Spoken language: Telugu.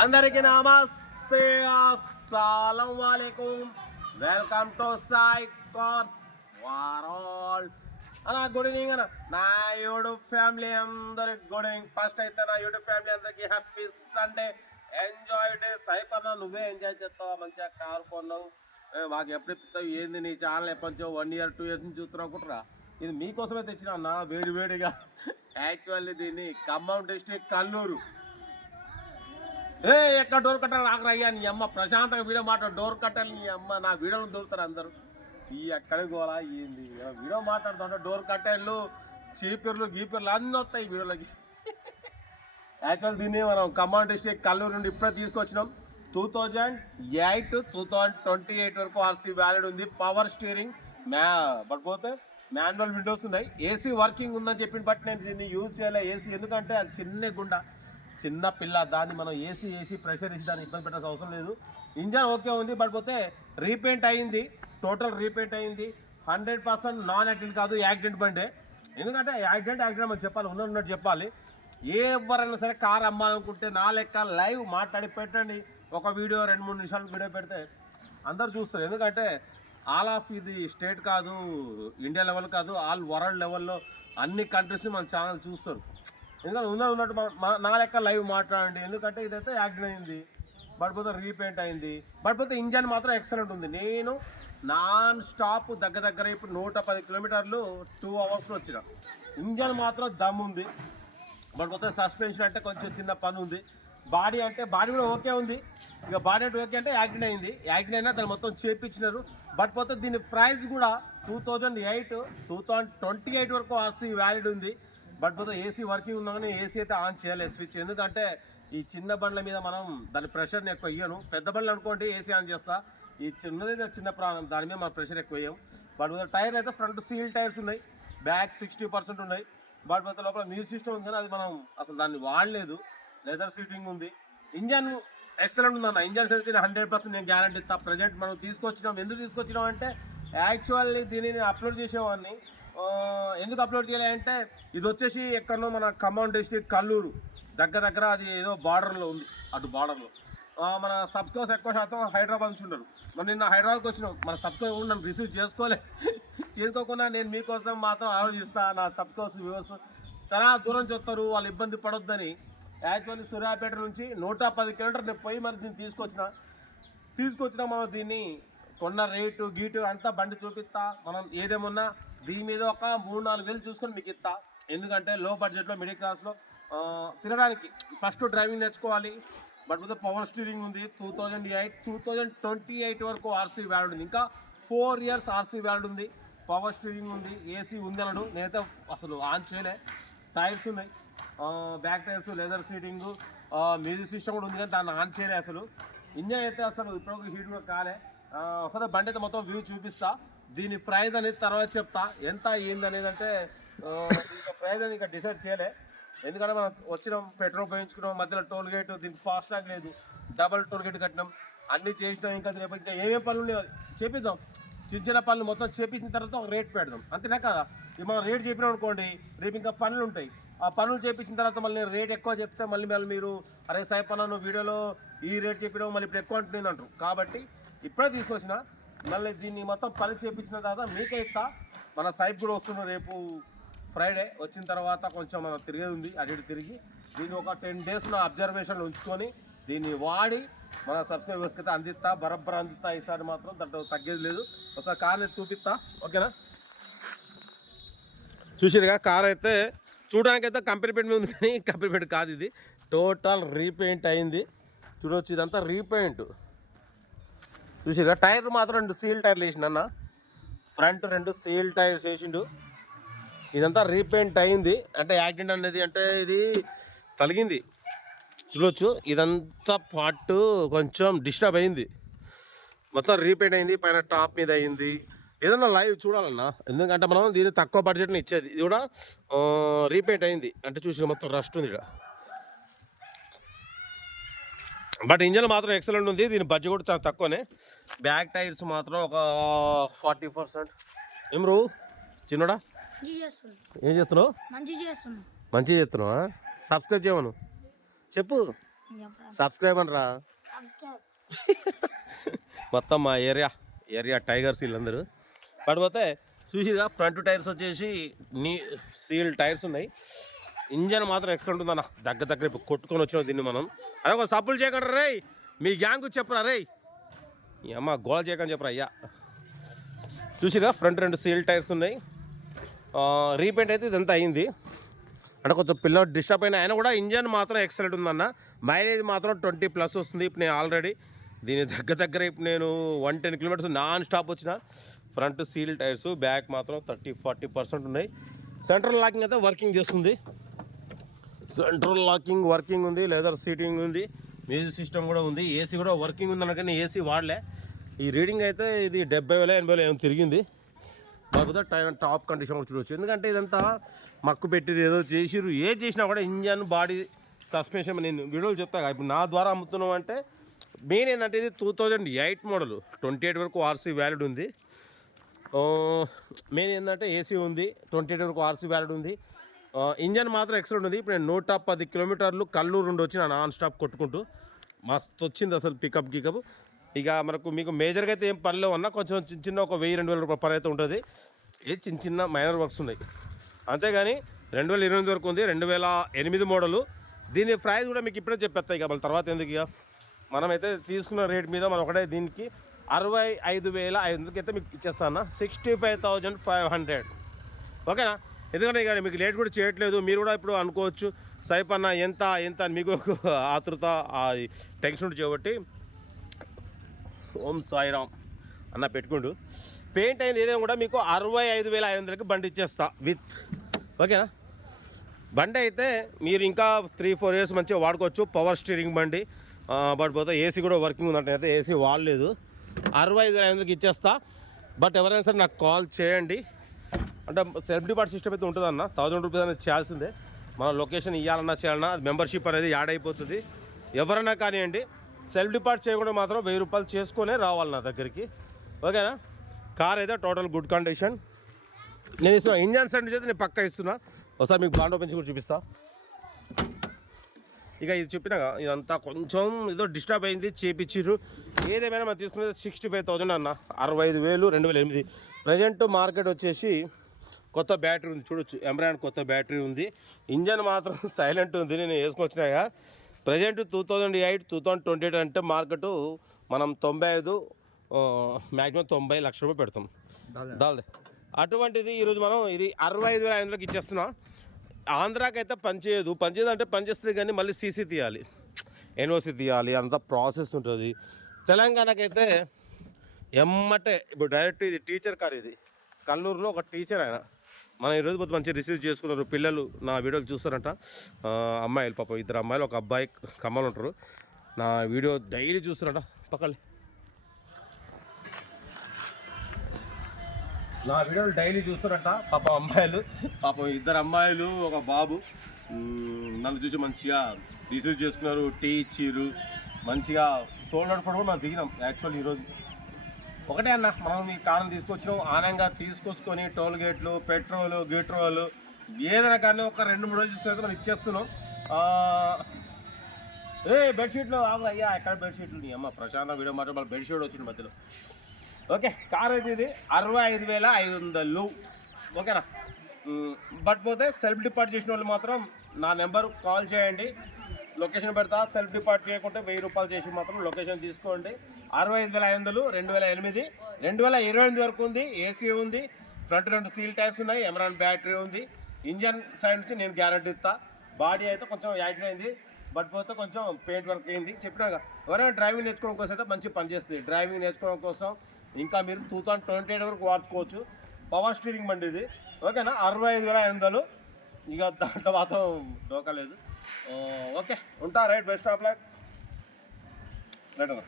అందరికీ నమస్తే అస్సలం వాలేకుం వెల్కమ్ టు సాయి కార్స్ వారాల్ అన్న గుడ్ ఈవినింగ్ అన్న. నా యూట్యూబ్ ఫ్యామిలీ అందరికి గుడ్ ఈవినింగ్ ఫస్ట్ అయితే నా యూట్యూబ్ ఫ్యామిలీ అందరికి హ్యాపీ సండే ఎంజాయ్ డే సాయిప్ అన్న నువ్వే ఎంజాయ్ చేస్తావా? మంచిగా కారు కొన్నావు? మాకు ఎప్పుడు ఇస్తావు? ఏంది నీ ఛానల్ ఎప్పటి వన్ ఇయర్ టూ ఇయర్స్ నుంచి చూస్తున్నావు అనుకుంటారా? ఇది మీకోసమే తెచ్చిన అన్న వేడి వేడిగా. యాక్చువల్లీ దీన్ని ఖమ్మం డిస్ట్రిక్ట్ కల్లూరు. ఏ ఎక్కడ డోర్ కట్టాలి? నాకు రయ్యా నీ అమ్మ ప్రశాంతంగా వీడియో మాట డోర్ కట్టాలి నీ అమ్మ. నా వీడియోలు దొరుకుతారు అందరూ. ఈ ఎక్కడికి పోలా ఏంది? వీడియో మాట్లాడుతుంటే డోర్ కట్టేళ్ళు చీపిర్లు గీపిర్లు అన్నీ వస్తాయి వీడియోలకి. యాక్చువల్ దీన్ని మనం ఖమ్మం డిస్ట్రిక్ట్ కల్లూరు నుండి ఇప్పుడే తీసుకొచ్చినాం. Two thousand eight two thousand twenty eight వరకు ఆర్సీ వ్యాలిడ్ ఉంది. పవర్ స్టీరింగ్ మ్యా బట్ పోతే మాన్యువల్ విండోస్ ఉన్నాయి ఏసీ వర్కింగ్ ఉందని చెప్పిన బట్టి నేను దీన్ని యూజ్ చేయలే. ఏసీ ఎందుకంటే అది చిన్న గుండ. చిన్న పిల్ల దాన్ని మనం ఏసీ ఏసీ ప్రెషర్ ఇచ్చి దాన్ని ఇబ్బంది పెట్టాల్సిన అవసరం లేదు. ఇంజన్ ఓకే ఉంది బట్ పోతే రీపెయింట్ అయింది. టోటల్ రీపెయింట్ అయింది. హండ్రెడ్ పర్సెంట్ నాన్ యాక్సిడెంట్ కాదు యాక్సిడెంట్ బండే. ఎందుకంటే యాక్సిడెంట్ యాక్సిడెంట్ అని చెప్పాలి ఉన్నట్టు చెప్పాలి. ఎవరైనా సరే కార్ అమ్మాలనుకుంటే నా లెక్క లైవ్ మాట్లాడి పెట్టండి. ఒక వీడియో రెండు మూడు నిమిషాలు వీడియో పెడితే అందరు చూస్తారు. ఎందుకంటే ఆల్ ఆఫ్ ఇది స్టేట్ కాదు ఇండియా లెవెల్ కాదు ఆల్ వరల్డ్ లెవెల్లో అన్ని కంట్రీస్ మన ఛానల్ చూస్తారు. ఎందుకంటే ఉన్నది ఉన్నట్టు మన- నా లెక్క లైవ్ మాట్లాడండి. ఎందుకంటే ఇదైతే యాక్సిడెంట్ అయింది. బట్ పోతే రీపెయింట్ అయింది. బట్ పోతే ఇంజన్ మాత్రం ఎక్సలెంట్ ఉంది. నేను నాన్ స్టాప్ దగ్గర దగ్గర ఇప్పుడు నూట పది కిలోమీటర్లు టూ అవర్స్లో వచ్చిన. ఇంజన్ మాత్రం దమ్ ఉంది. బట్ సస్పెన్షన్ అంటే కొంచెం చిన్న పని ఉంది. బాడీ అంటే బాడీ కూడా ఓకే ఉంది. ఇక బాడీ అంటే ఓకే అంటే యాక్సిడెంట్ అయింది. యాక్సిడెంట్ అయినా దాన్ని మొత్తం చేపించినారు. బట్ పోతే దీని ప్రైస్ కూడా two thousand eight two thousand twenty eight వరకు ఆర్సీ వ్యాలిడ్ ఉంది. బట్ పోతే ఏసీ వర్కింగ్ ఉన్నా కానీ ఏసీ అయితే ఆన్ చేయాలి స్విచ్ ఎందుకంటే ఈ చిన్న బండ్ల మీద మనం దాని ప్రెషర్ని ఎక్కువ ఇయ్యను. పెద్ద బండ్లు అనుకోండి ఏసీ ఆన్ చేస్తా. ఈ చిన్నది చిన్న ప్రాణం దాని మీద మన ప్రెషర్ ఎక్కువ ఇయ్యం బట్ పోతే టైర్ అయితే ఫ్రంట్ సీల్ టైర్స్ ఉన్నాయి. బ్యాక్ సిక్స్టీ పర్సెంట్ ఉన్నాయి. బట్ పోతే లోపల మ్యూజిక్ సిస్టమ్ ఉంది కానీ అది మనం అసలు దాన్ని వాడలేదు. లెదర్ సీటింగ్ ఉంది. ఇంజన్ ఎక్సలెంట్ ఉందన్న ఇంజన్ సెన్సిటీ హండ్రెడ్ పర్సెంట్ నేను గ్యారంటీ ఇస్తా. ప్రజెంట్ మనం తీసుకొచ్చినాం. ఎందుకు తీసుకొచ్చినాం అంటే యాక్చువల్లీ దీన్ని నేను అప్లోడ్ చేసేవాడిని. ఎందుకు అప్లోడ్ చేయాలంటే ఇది వచ్చేసి ఎక్కడనో మన ఖమ్మం డిస్టిక్ కల్లూరు. దగ్గర దగ్గర అది ఏదో బార్డర్లో ఉంది. అటు బార్డర్లో మన సబ్స్కోస్ ఎక్కువ శాతం హైదరాబాద్ నుంచి ఉండరు మరి నిన్న హైదరాబాద్కి వచ్చినాం. మన సబ్స్క్రైబర్ నన్ను రిసీవ్ చేసుకోలే. చేసుకోకుండా నేను మీకోసం మాత్రం ఆలోచిస్తా. నా సబ్స్కోస్ వ్యూవర్స్ చాలా దూరం చూస్తారు వాళ్ళు ఇబ్బంది పడొద్దని. యాక్చువల్లీ సూర్యాపేట నుంచి నూట పది కిలోమీటర్ నేను పోయి మరి దీన్ని తీసుకొచ్చిన. తీసుకొచ్చిన మనం దీన్ని కొన్న రేటు గీటు అంతా బండి చూపిస్తా. మనం ఏదేమున్నా దీని మీద ఒక మూడు నాలుగు వేలు చూసుకొని మీకు ఇస్తా. ఎందుకంటే లో బడ్జెట్లో మిడిల్ క్లాస్లో తినడానికి తిరగడానికి ఫస్ట్ డ్రైవింగ్ నేర్చుకోవాలి బట్ మీద పవర్ స్టీరింగ్ ఉంది two thousand eight two thousand twenty eight వరకు ఆర్సీ వ్యాలిడ్ ఉంది. ఇంకా ఫోర్ ఇయర్స్ ఆర్సీ వ్యాలిడ్ ఉంది. పవర్ స్టీరింగ్ ఉంది ఏసీ ఉంది అన్నాడు. నేనైతే అసలు ఆన్ చేయలే. టైర్స్ ఉన్నాయి. Back tyres leather seating music system కూడా ఉంది కానీ దాన్ని ఆన్ చేయలే అసలు. ఇంజన్ అయితే అసలు ఇప్పుడు హీట్ కూడా కాలే. ఆ, ఒకసారి బండి అయితే మొత్తం వ్యూ చూపిస్తా. దీని ప్రైజ్ అనేది తర్వాత చెప్తా. ఎంత ఏంది అనేది అంటే ప్రైజ్ అనేది ఇంకా డిసైడ్ చేయలే. ఎందుకంటే మనం వచ్చినాం పెట్రోల్ ఉపయోగించుకున్నాం మధ్యలో టోల్ గేట్ దీనికి ఫాస్ట్ ట్యాగ్ లేదు. డబల్ టోల్ గేట్ కట్టినాం అన్నీ చేసినాం ఇంకా రేపు ఇంకా ఏమేమి పనులు ఉన్నాయో చేపిద్దాం చిన్న చిన్న పనులు మొత్తం చేపించిన తర్వాత ఒక రేట్ పెడదాం. అంతేనా కదా? ఇది మనం రేట్ చెప్పినాం అనుకోండి రేపు ఇంకా పనులు ఉంటాయి. ఆ పనులు చేపించిన తర్వాత మళ్ళీ నేను రేట్ ఎక్కువ చెప్తే మళ్ళీ మళ్ళీ మీరు అరే సాయిపన్న నువ్వు వీడియోలో ఈ రేట్ చెప్పినావు మళ్ళీ ఇప్పుడు ఎక్కువ అంటున్నాను అంటారు. కాబట్టి ఇప్పుడే తీసుకొచ్చిన మళ్ళీ దీన్ని మొత్తం పని చేపించిన తర్వాత మీకే ఇస్తా. మన సైప్ కూడా వస్తున్న రేపు ఫ్రైడే వచ్చిన తర్వాత కొంచెం మనం తిరిగేది ఉంది అటు ఇటు తిరిగి. దీన్ని ఒక టెన్ డేస్ నా అబ్జర్వేషన్లో ఉంచుకొని దీన్ని వాడి మన సబ్స్క్రైబర్స్కి అయితే అందిస్తా. బరబ్బర్ అందిస్తా. ఈసారి మాత్రం దాంట్లో తగ్గేది లేదు. ఒకసారి కార్ని చూపిస్తా. ఓకేనా? చూసిరుగా కార్ అయితే చూడడానికి అయితే కంపెనీ పెయింట్ ఉంది కానీ కంపెనీ పెయింట్ కాదు ఇది. టోటల్ రీపెయింట్ అయింది. చూడొచ్చు ఇదంతా రీపెయింట్ చూసిరుగా టైర్ మాత్రం రెండు సీల్ టైర్లు వేసిండు ఫ్రంట్ రెండు సీల్ టైర్స్ వేసిండు. ఇదంతా రీపెయింట్ అయింది. అంటే యాక్సిడెంట్ అనేది అంటే ఇది తలిగింది. చూడొచ్చు. ఇదంతా పార్ట్ కొంచెం డిస్టర్బ్ అయింది. మొత్తం రీపెయింట్ అయింది. పైన టాప్ మీద అయింది. ఏదన్నా లైవ్ చూడాలన్నా. ఎందుకంటే మనం దీన్ని తక్కువ బడ్జెట్ని ఇచ్చేది. ఇది కూడా రీపెయింట్ అయింది. అంటే చూసి మొత్తం రస్ట్ ఉంది ఇక్కడ. బట్ ఇంజన్ మాత్రం ఎక్సలెంట్ ఉంది. దీని బడ్జెట్ కూడా చాలా తక్కువనే. బ్యాక్ టైర్స్ మాత్రం ఒక ఫార్టీ పర్సెంట్ ఏం రూ చిన్నడా? ఏం చేస్తున్నావు? మంచి చేస్తున్నావా. సబ్స్క్రైబ్ చేయమను. చెప్పు. సబ్స్క్రైబ్ అనరా? మొత్తం మా ఏరియా ఏరియా టైగర్స్ వీళ్ళందరూ. పడిపోతే చూసిగా ఫ్రంట్ టైర్స్ వచ్చేసి నీ సీల్ టైర్స్ ఉన్నాయి. ఇంజన్ మాత్రం ఎక్సలెంట్ ఉందన్న. దగ్గర దగ్గర ఇప్పుడు కొట్టుకొని వచ్చినాం దీన్ని మనం. అరే ఒక సబ్బులు చేయకండి రే మీ గ్యాంగ్ చెప్పరా రేయ్. ఈ అమ్మ గోల చేయకని చెప్పరా అయ్యా. చూసిరా ఫ్రంట్ రెండు సీల్ టైర్స్ ఉన్నాయి. రీపెయింట్ అయితే ఇదంతా అయింది. అంటే కొంచెం పిల్లలు డిస్టర్బ్ అయిన ఆయన కూడా ఇంజన్ మాత్రం ఎక్సలెంట్ ఉందన్న. మైలేజ్ మాత్రం ట్వంటీ ప్లస్ వస్తుంది ఇప్పుడు నేను ఆల్రెడీ దీని దగ్గర దగ్గర ఇప్పుడు నేను one ten kilometres non stop వచ్చిన. ఫ్రంట్ సీల్ టైర్స్ బ్యాక్ మాత్రం థర్టీ ఫార్టీ పర్సెంట్ ఉన్నాయి. సెంట్రల్ లాకింగ్ అయితే వర్కింగ్ చేస్తుంది. సెంట్రల్ లాకింగ్ వర్కింగ్ ఉంది లెదర్ సీటింగ్ ఉంది మ్యూజిక్ సిస్టమ్ కూడా ఉంది. ఏసీ కూడా వర్కింగ్ ఉంది అనకనే ఏసీ వాడలే. ఈ రీడింగ్ అయితే ఇది డెబ్బై వేల ఎనభై వేల ఏమో తిరిగింది. కాకపోతే టైం టాప్ కండిషన్ చూడవచ్చు ఎందుకంటే ఇదంతా మక్కు పెట్టి ఏదో చేసిరు ఏ చేసినా కూడా ఇంజన్ బాడీ సస్పెన్షన్ నేను వీడియోలు చెప్తా. ఇప్పుడు నా ద్వారా అమ్ముతున్నాం అంటే మెయిన్ ఏంటంటే ఇది two thousand eight model twenty eight వరకు ఆర్సీ వ్యాలిడ్ ఉంది. మెయిన్ ఏంటంటే ఏసీ ఉంది. ట్వంటీ ఎయిట్ వరకు ఆర్సీ వ్యాలిడ్ ఉంది. ఇంజన్ మాత్రం ఎక్సలెంట్ ఉంది. ఇప్పుడు నేను నూట పది కిలోమీటర్లు కల్లూరు నుండి వచ్చి నా నాన్ స్టాప్ కొట్టుకుంటూ మస్తు వచ్చింది అసలు పికప్ గికప్ ఇక మనకు మీకు మేజర్గా అయితే ఏం పనిలో ఉన్నా కొంచెం చిన్న చిన్న ఒక వెయ్యి రెండు వేల రూపాయల పని అయితే ఉంటుంది. ఏ చిన్న చిన్న మైనర్ వర్క్స్ ఉన్నాయి. అంతేగాని రెండు వేల ఇరవై వరకు ఉంది. రెండు వేల ఎనిమిది మోడలు దీని ప్రైస్ కూడా మీకు ఇప్పుడే చెప్పేస్తాయి ఇక మళ్ళీ తర్వాత ఎందుకు ఇక? మనమైతే తీసుకున్న రేట్ మీద మనం ఒకటే దీనికి అరవై ఐదు వేల ఐదు వందలకి అయితే మీకు ఇచ్చేస్తాను sixty five thousand five hundred ఓకేనా? ఎందుకంటే ఇక మీకు లేట్ కూడా చేయట్లేదు మీరు కూడా ఇప్పుడు అనుకోవచ్చు సైప్ అన్న ఎంత ఎంత మీకు ఒక ఆతృత టెన్షన్ చేయబట్టి ఓం సాయిరామ్ అన్న పెట్టుకుండు. పెయింట్ అయింది ఏదైనా కూడా మీకు అరవై ఐదు వేల ఐదు వందలకి బండి ఇచ్చేస్తా విత్. ఓకేనా? బండి అయితే మీరు ఇంకా త్రీ ఫోర్ ఇయర్స్ మంచిగా వాడుకోవచ్చు పవర్ స్టీరింగ్ బండి. బట్ పోతే ఏసీ కూడా వర్కింగ్ ఉందంటే అయితే ఏసీ వాడలేదు. అరవై ఐదు వేల ఐదు వందలకి ఇచ్చేస్తా. బట్ ఎవరైనా సరే నాకు కాల్ చేయండి. అంటే సెల్ఫ్ డిపార్ట్ సిస్టమ్ అయితే ఉంటుంది అన్న థౌజండ్ రూపీస్ అనేది చేయాల్సిందే. మన లొకేషన్ ఇవ్వాలన్నా చేయాలన్నా అది మెంబర్షిప్ అనేది యాడ్ అయిపోతుంది. ఎవరైనా కానివ్వండి సెల్ఫ్ డిపార్ట్ చేయకుండా మాత్రం వెయ్యి రూపాయలు చేసుకునే రావాలి నా దగ్గరికి. ఓకేనా? కార్ అయితే టోటల్ గుడ్ కండిషన్ నేను ఇస్తున్నా ఇంజన్ సైడ్ చేస్తే నేను పక్కా ఇస్తున్నా. ఒకసారి మీకు బాండ్ ఓపెన్ కూడా చూపిస్తా. ఇక ఇది చెప్పినాక ఇదంతా కొంచెం ఏదో డిస్టర్బ్ అయింది చేపించారు ఏదేమైనా మనం తీసుకునేది సిక్స్టీ ఫైవ్ థౌజండ్ అన్న. అరవై ఐదు వేలు రెండు వేల ఎనిమిది. ప్రజెంట్ మార్కెట్ వచ్చేసి కొత్త బ్యాటరీ ఉంది. చూడొచ్చు. ఎమ్రాన్ కొత్త బ్యాటరీ ఉంది. ఇంజన్ మాత్రం సైలెంట్ ఉంది. నేను వేసుకొచ్చినాక present two thousand eight two thousand twenty eight అంటే మార్కెట్ మనం తొంభై ఐదు మ్యాక్సిమం తొంభై లక్ష రూపాయలు పెడతాం. దాల్దే. అటువంటిది ఈరోజు మనం ఇది అరవై ఐదు వేల ఐదు వందలకి ఇచ్చేస్తున్నాం. ఆంధ్రాకి అయితే పనిచేయదు పనిచేయదు అంటే పనిచేస్తుంది కానీ మళ్ళీ సీసీ తీయాలి. ఎన్ఓసి తీయాలి. అంత ప్రాసెస్ ఉంటుంది. తెలంగాణకైతే ఎమ్మటే ఇప్పుడు డైరెక్ట్ ఇది టీచర్ కార్ ఇది. కల్లూరులో ఒక టీచర్ ఆయన. మనం ఈరోజు పోతే మంచిగా రిసీవ్ చేసుకున్నారు పిల్లలు. నా వీడియోలు చూస్తారంట. అమ్మాయిలు పాపం ఇద్దరు అమ్మాయిలు ఒక అబ్బాయి కమ్మలు ఉంటారు. నా వీడియో డైలీ చూస్తారంట. పక్కలే నా వీడియోలు డైలీ చూస్తారంట పాప అమ్మాయిలు. పాపం ఇద్దరు అమ్మాయిలు ఒక బాబు. నన్ను చూసి మంచిగా రిసీవ్ చేసుకున్నారు. టీ ఇచ్చిర్రు మంచిగా సోల్డర్ కూడా మనం దిగినాం. యాక్చువల్ ఈరోజు ఒకటే అన్న మనం ఈ కారం తీసుకొచ్చినాం ఆనంగా తీసుకొచ్చుకొని టోల్ గేట్లు పెట్రోల్ గిట్రోల్ ఏదైనా కానీ ఒక రెండు మూడు రోజులు తీసుకుని మనం ఇచ్చేస్తున్నాం. ఏ బెడ్షీట్లు ఆగు అయ్యా ఎక్కడ బెడ్షీట్లు నీ అమ్మ ప్రశాంత వీడియో మాట బెడ్షీట్ వచ్చింది మధ్యలో. ఓకే కార్ అయితే ఇది అరవై ఐదు వేల ఐదు వందలు. ఓకేనా? బట్ పోతే సెల్ఫ్ డిపార్ట్ చేసిన వాళ్ళు మాత్రం నా నెంబర్ కాల్ చేయండి. లొకేషన్ పెడతా. సెల్ఫ్ డిపార్ట్ చేయకుంటే వెయ్యి రూపాయలు చేసి మాత్రం లొకేషన్ తీసుకోండి. అరవై ఐదు వేల ఐదు వందలు రెండు వేల ఎనిమిది. రెండు వేల ఇరవై ఎనిమిది వరకు ఉంది. ఏసీ ఉంది. ఫ్రంట్ రెండు సీల్ టైప్స్ ఉన్నాయి. ఎమరాన్ బ్యాటరీ ఉంది. ఇంజన్ సైడ్ నుంచి నేను గ్యారంటీ ఇస్తా. బాడీ అయితే కొంచెం యాక్టివ్ అయింది. బట్ పోతే కొంచెం పెయింట్ వర్క్ అయింది. చెప్పినాక ఎవరైనా డ్రైవింగ్ నేర్చుకోవడం కోసం అయితే మంచి పని చేస్తుంది. డ్రైవింగ్ నేర్చుకోవడం కోసం ఇంకా మీరు టూ థౌసండ్ ట్వంటీ ఎయిట్ వరకు వాడుకోవచ్చు. పవర్ స్టీరింగ్ బండి ఇది. ఓకేనా? అరవై ఐదు వేల ఐదు వందలు. ఇక దాంట్లో మాత్రం డోకలేదు ఓకే. ఉంటా right best of like. Right అన్న